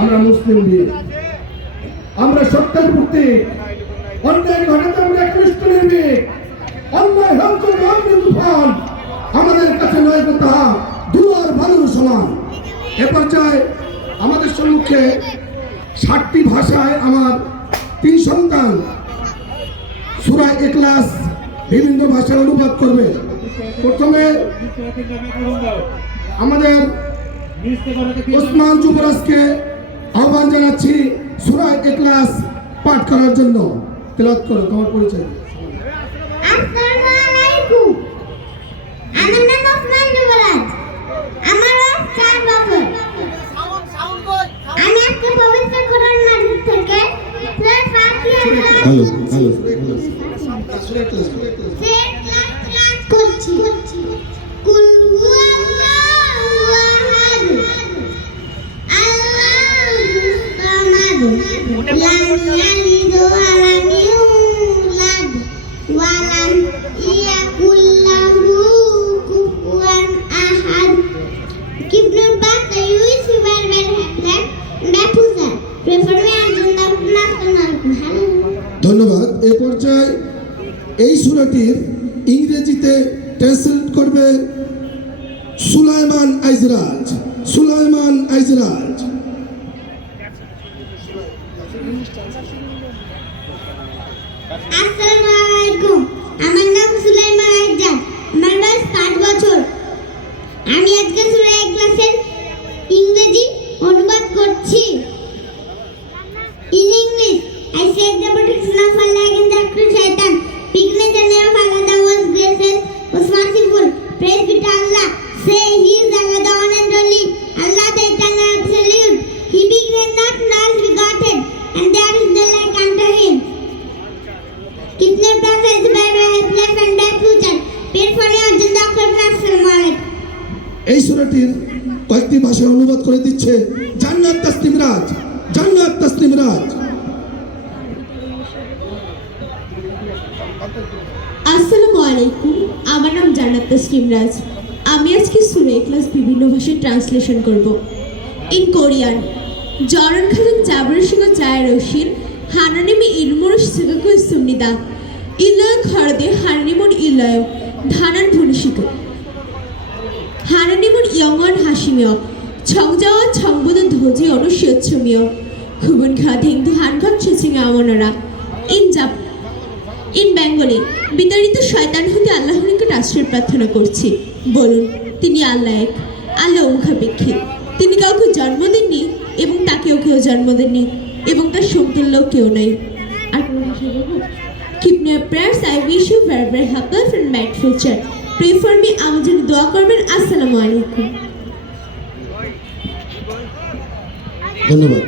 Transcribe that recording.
আমরা মুসলিম বীর, আমরা সত্যের প্রতি, অন্যায় ঘটাতে আমরা খ্রিস্টানের বীর, অন্যায় হচ্ছে তুফান আমাদের কাছে নয় কথা দুয়ার বালুর সমান। এ পর্যায়ে আমাদের সম্মুখে 60টি ভাষায় আমার 3 সন্তান সূরা ইখলাস বিভিন্ন ভাষায় অনুবাদ করবে। প্রথমে আমাদের ওসমান যুবরাজকে আহ্বান জানাচ্ছি সূরা ইখলাস পাঠ করার জন্য। তেলাওয়াত করো, তোমার পরিচয়। আসসালামু আলাইকুম। আমার নাম ওসমান যুবরাজ। আমার বয়স 4 বছর। আমি আজকে পবিত্র কোরআন মাজিদ থেকে সূরা ফাতিহা ক্লাস করছি। কুল হুয়াল্লাহু আহাদ, আল্লাহুস সামাদ, লাম ইয়ালিদ ওয়া লাম ইউলাদ ওয়া লাম ইয়াকুল লাহু কুফুয়ান আহাদ. Give no back the use you were that Bapuza. Prefer me and national. ধন্যবাদ। এই পর্যায়ে এই সূরাটির ইংরেজিতে ট্রান্সলেট করবে সুলাইমান আইজরাজ। সুলাইমান আইজরাজ। আসসালামু আলাইকুম। আমার নাম সুলাইমান আইজরাজ। আমার বয়স 5 বছর। আমি আজকে সূরা ইখলাসের ইংরেজি অনুবাদ করছি। In English, I said the protection of Allah against the cruel Shaitan. Begin the name of Allah, the most gracious, most merciful. Praise be to Allah. Say He is Allah, the one and only. Allah, the eternal absolute. He began not, nor is begotten, and there is no like unto Him. कितने प्राण है इस बार में plus and back future पेट फने और जिंदा कर plus सरमाले। এই সূরাটির কয়েকটি ভাষায় অনুবাদ করে দিচ্ছে জান্নাত তাসলিম রাজ। জান্নাত তাসলিম রাজ। আসসালামু আলাইকুম। আমার নাম জান্নাত তাসলিম রাজ। আমি আজকে সূরা ইখলাস বিভিন্ন ভাষায় ট্রান্সলেশন করব। ইন কোরিয়ান জরন খাজুক জাবরসিং জায়রশিন হানানিমি ইলমুরস সিগাকু সুমনিদা ইলয় খরদে হানানিমন ইলয় ধানান ভুনিশিক 하나님은 영원하시며 정자와 정부는 도저히 어느 시어츠며 그분 가댕도 한각 최승의 아원하라 인잡 ইন বেঙ্গলি বিতাড়িত শয়তান হতে আল্লাহর নিকট আশ্রয় প্রার্থনা করছি। বলুন, তিনি আল্লাহ এক, আল্লাহ মুখাপেক্ষী। তিনি কাউকে জন্ম দেননি এবং তাকেও কেউ জন্ম দেননি এবং তার সমতুল্য কেউ নেই। আর Keep your prayers. I wish you very very happy and bright future. Pray for me. আমার জন্য দোয়া করবেন। আসসালামু আলাইকুম। ধন্যবাদ।